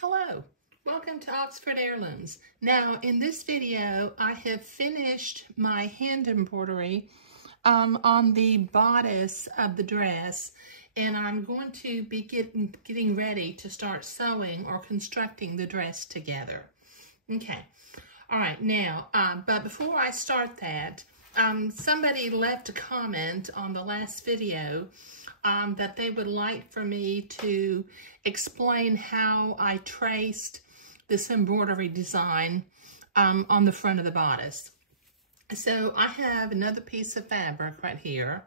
Hello, welcome to Oxford Heirlooms. Now in this video I have finished my hand embroidery on the bodice of the dress, and I'm going to be getting ready to start sewing or constructing the dress together. Okay, all right, now but before I start that, somebody left a comment on the last video that they would like for me to explain how I traced this embroidery design on the front of the bodice. So I have another piece of fabric right here,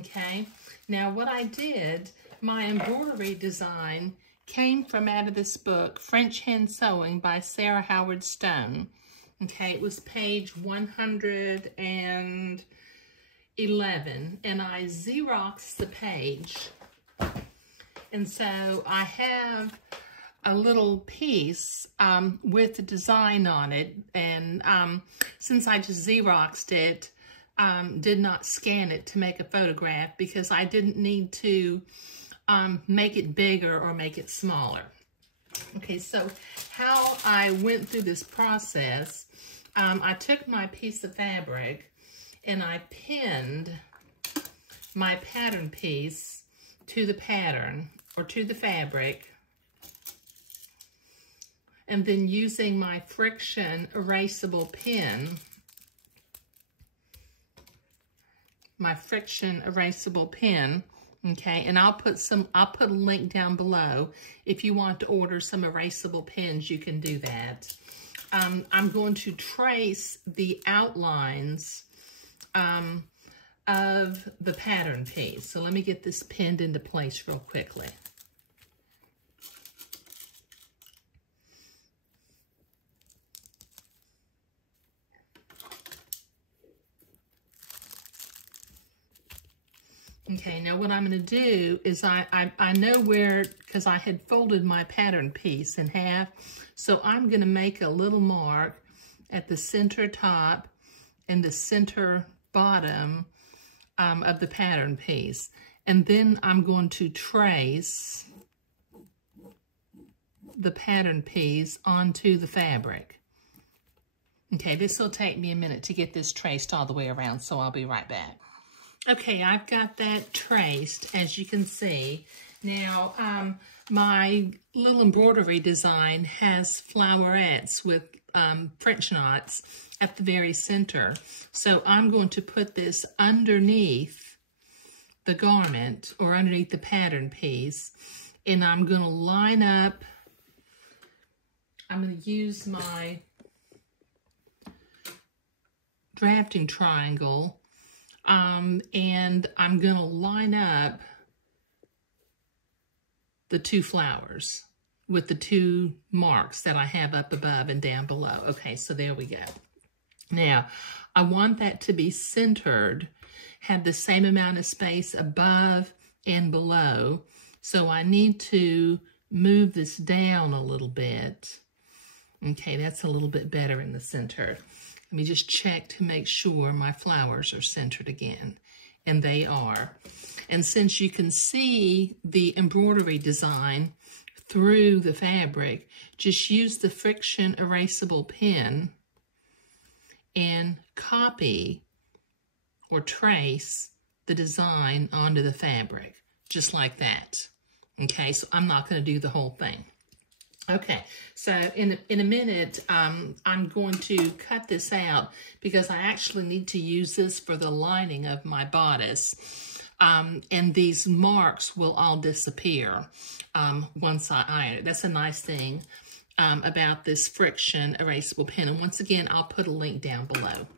okay? Now what I did, my embroidery design came from out of this book, French Hand Sewing by Sarah Howard Stone. Okay, it was page 111, and I Xeroxed the page. And so I have a little piece with the design on it, and since I just Xeroxed it, did not scan it to make a photograph because I didn't need to make it bigger or make it smaller. Okay, so how I went through this process, I took my piece of fabric and I pinned my pattern piece to the pattern or to the fabric, and then using my friction erasable pin, okay, and I'll put a link down below. If you want to order some erasable pins, you can do that. I'm going to trace the outlines of the pattern piece. So let me get this pinned into place real quickly. Okay, now what I'm going to do is I know where, because I had folded my pattern piece in half, so I'm going to make a little mark at the center top and the center bottom of the pattern piece. And then I'm going to trace the pattern piece onto the fabric. Okay, this will take me a minute to get this traced all the way around, so I'll be right back. Okay, I've got that traced, as you can see. Now, my little embroidery design has flowerets with French knots at the very center. So I'm going to put this underneath the garment or underneath the pattern piece, and I'm going to line up, I'm going to use my drafting triangle, and I'm going to line up the two flowers with the two marks that I have up above and down below. Okay, so there we go. Now, I want that to be centered, have the same amount of space above and below. So I need to move this down a little bit. Okay, that's a little bit better in the center. Let me just check to make sure my flowers are centered again. And they are. And since you can see the embroidery design through the fabric, just use the friction erasable pen and copy or trace the design onto the fabric, just like that. Okay, so I'm not going to do the whole thing. Okay, so in a minute, I'm going to cut this out because I actually need to use this for the lining of my bodice. And these marks will all disappear once I iron it. That's a nice thing about this friction erasable pen. And once again, I'll put a link down below.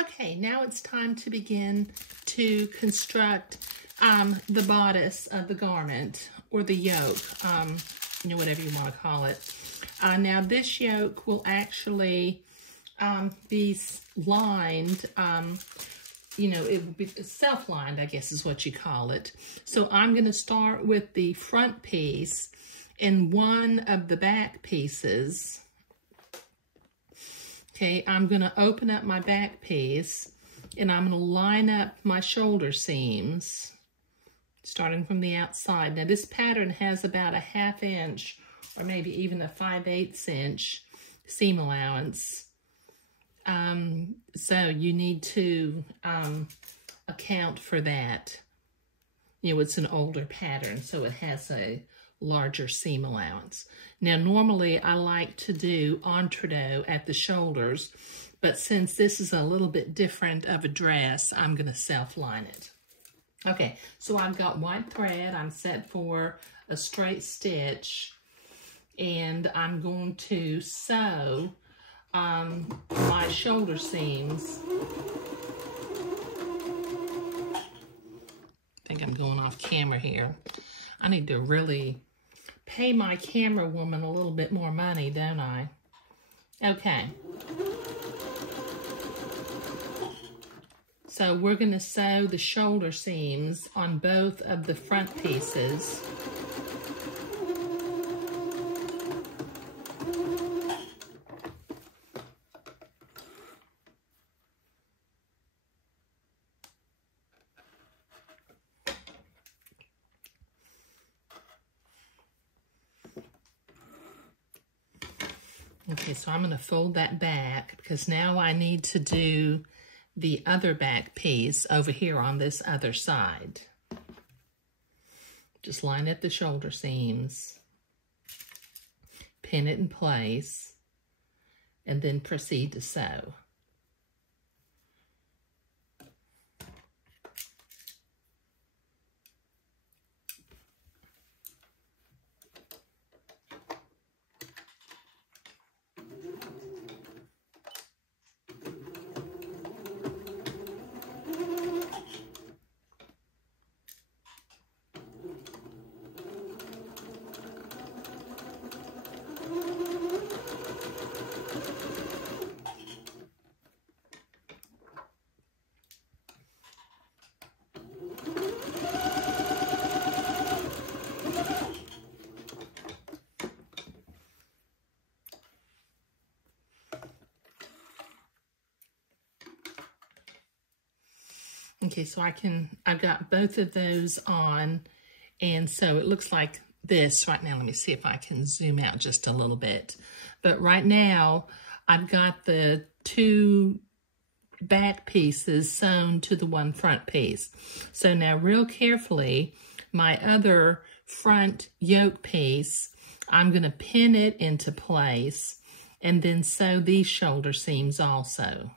Okay, now it's time to begin to construct the bodice of the garment, or the yoke, you know, whatever you want to call it. Now this yoke will actually be lined, you know, it will be self-lined, I guess is what you call it. So I'm going to start with the front piece and one of the back pieces. Okay, I'm going to open up my back piece and I'm going to line up my shoulder seams starting from the outside. Now this pattern has about a 1/2 inch or maybe even a 5/8 inch seam allowance. So you need to account for that. You know, it's an older pattern, so it has a larger seam allowance. Now, normally I like to do entredo at the shoulders, but since this is a little bit different of a dress, I'm going to self-line it. Okay, so I've got white thread. I'm set for a straight stitch, and I'm going to sew my shoulder seams. I think I'm going off camera here. I need to really pay my camera woman a little bit more money, don't I? Okay. So we're going to sew the shoulder seams on both of the front pieces. Okay, so I'm going to fold that back because now I need to do the other back piece over here on this other side. Just line up the shoulder seams, pin it in place, and then proceed to sew. Okay, so I've got both of those on, and so it looks like this right now. Let me see if I can zoom out just a little bit. But right now, I've got the 2 back pieces sewn to the 1 front piece. So now real carefully, my other front yoke piece, I'm going to pin it into place and then sew these shoulder seams also.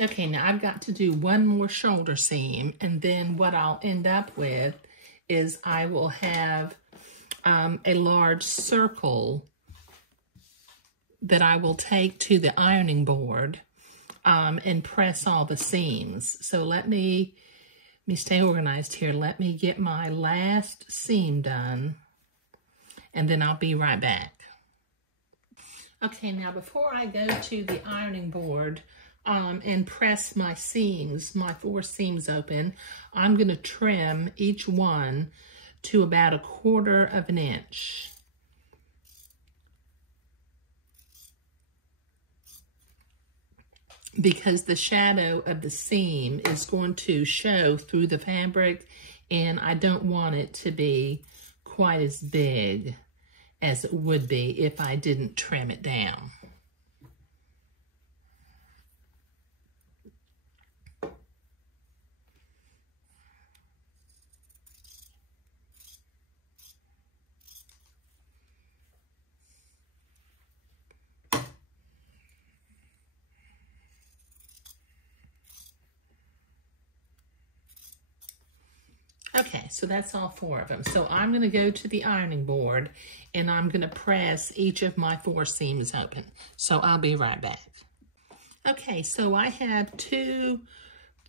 Okay, now I've got to do 1 more shoulder seam, and then what I'll end up with is I will have a large circle that I will take to the ironing board and press all the seams. So let me stay organized here. Let me get my last seam done, and then I'll be right back. Okay, now before I go to the ironing board, and press my seams, my 4 seams open, I'm going to trim each one to about 1/4 inch. Because the shadow of the seam is going to show through the fabric, and I don't want it to be quite as big as it would be if I didn't trim it down. Okay, so that's all 4 of them. So I'm going to go to the ironing board and I'm going to press each of my 4 seams open. So I'll be right back. Okay, so I have 2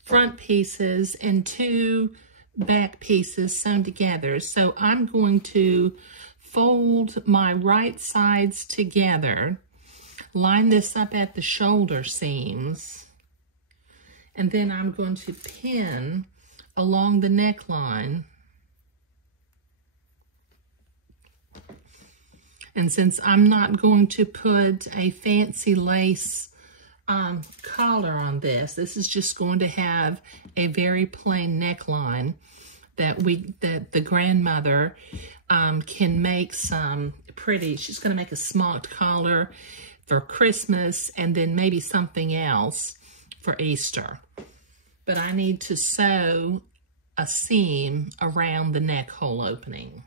front pieces and 2 back pieces sewn together. So I'm going to fold my right sides together, line this up at the shoulder seams, and then I'm going to pin along the neckline. And since I'm not going to put a fancy lace collar on this, this is just going to have a very plain neckline that the grandmother can make some pretty. She's going to make a smocked collar for Christmas and then maybe something else for Easter. But I need to sew a seam around the neck hole opening.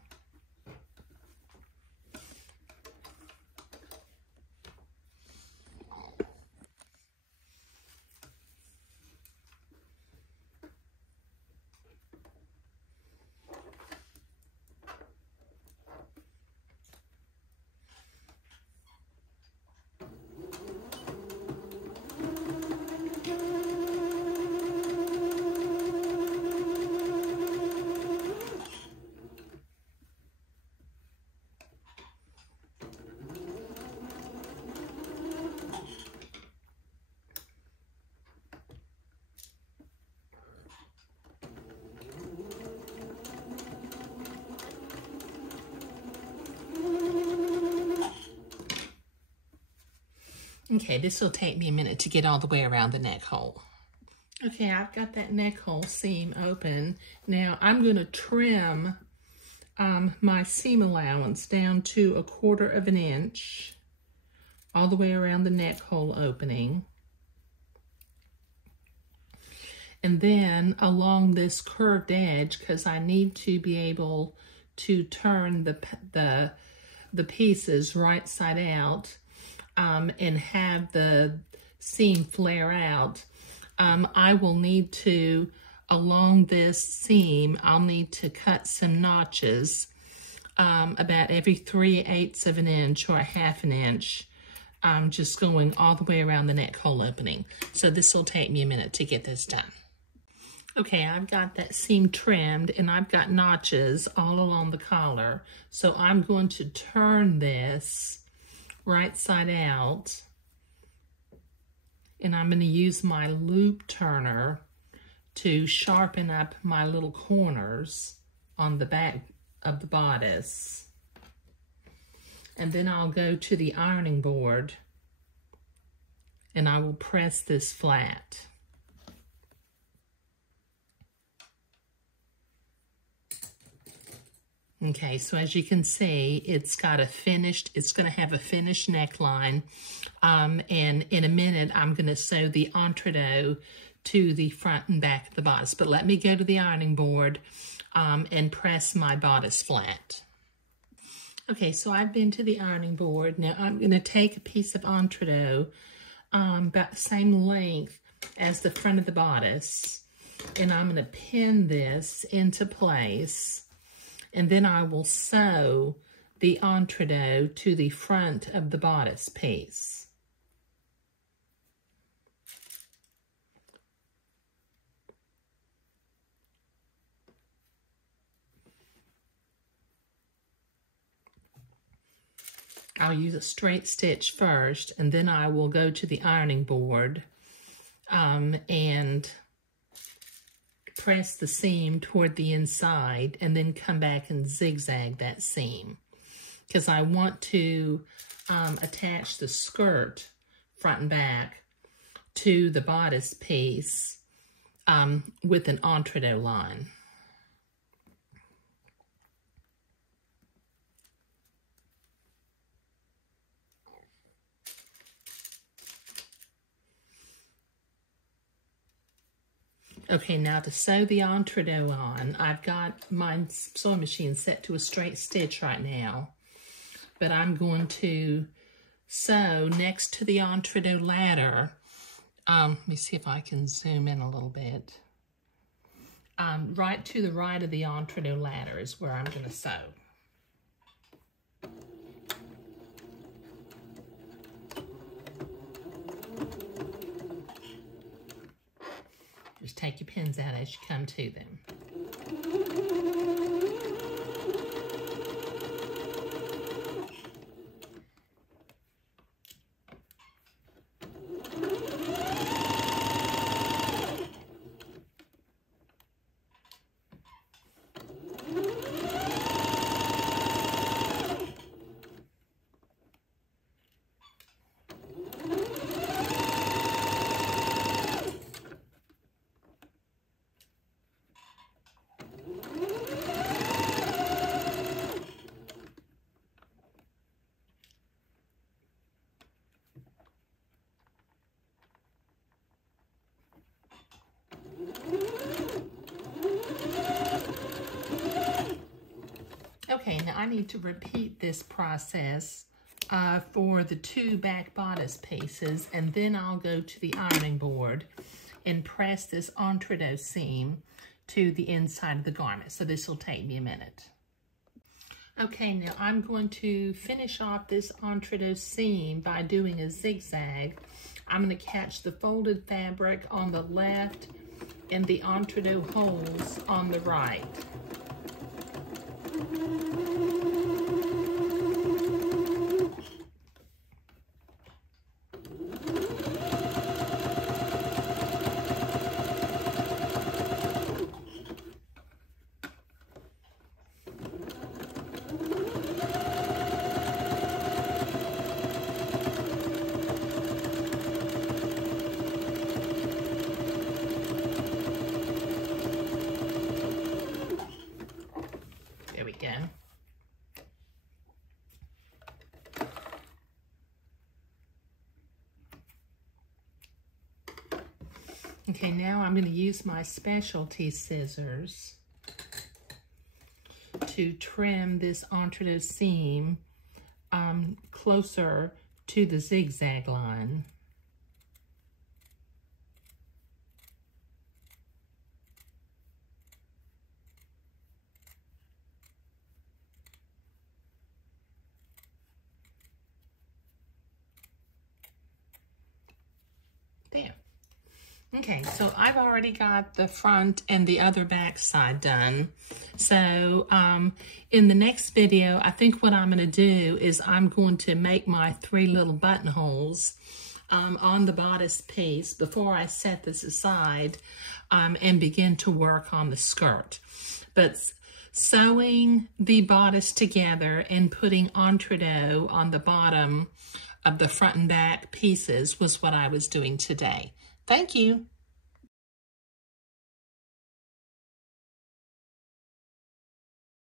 Okay, this will take me a minute to get all the way around the neck hole. Okay, I've got that neck hole seam open. Now I'm going to trim my seam allowance down to 1/4 of an inch all the way around the neck hole opening. And then along this curved edge, because I need to be able to turn the pieces right side out, and have the seam flare out, I will need to, along this seam, I'll need to cut some notches about every 3/8 of an inch or 1/2 an inch, just going all the way around the neck hole opening. So this will take me a minute to get this done. Okay, I've got that seam trimmed and I've got notches all along the collar. So I'm going to turn this right side out, and I'm going to use my loop turner to sharpen up my little corners on the back of the bodice. And then I'll go to the ironing board and I will press this flat. Okay, so as you can see, it's going to have a finished neckline. And in a minute, I'm going to sew the entree to the front and back of the bodice. But let me go to the ironing board and press my bodice flat. Okay, so I've been to the ironing board. Now I'm going to take a piece of entree about the same length as the front of the bodice, and I'm going to pin this into place. And then I will sew the entree to the front of the bodice piece. I'll use a straight stitch first, and then I will go to the ironing board and press the seam toward the inside and then come back and zigzag that seam, because I want to attach the skirt front and back to the bodice piece with an entree line. Okay, now to sew the entree on, I've got my sewing machine set to a straight stitch right now, but I'm going to sew next to the entree ladder. Let me see if I can zoom in a little bit. right to the right of the entree ladder is where I'm going to sew. Just take your pins out as you come to them. Okay, now I need to repeat this process for the 2 back bodice pieces, and then I'll go to the ironing board and press this entree seam to the inside of the garment. So this will take me a minute. Okay, now I'm going to finish off this entree seam by doing a zigzag. I'm going to catch the folded fabric on the left and the entree holes on the right. There we go. Okay, now I'm going to use my specialty scissors to trim this entree seam closer to the zigzag line. There. Okay, so I've already got the front and the other back side done. So in the next video, I think what I'm going to do is I'm going to make my 3 little buttonholes on the bodice piece before I set this aside and begin to work on the skirt. But sewing the bodice together and putting entree on the bottom of the front and back pieces was what I was doing today. Thank you.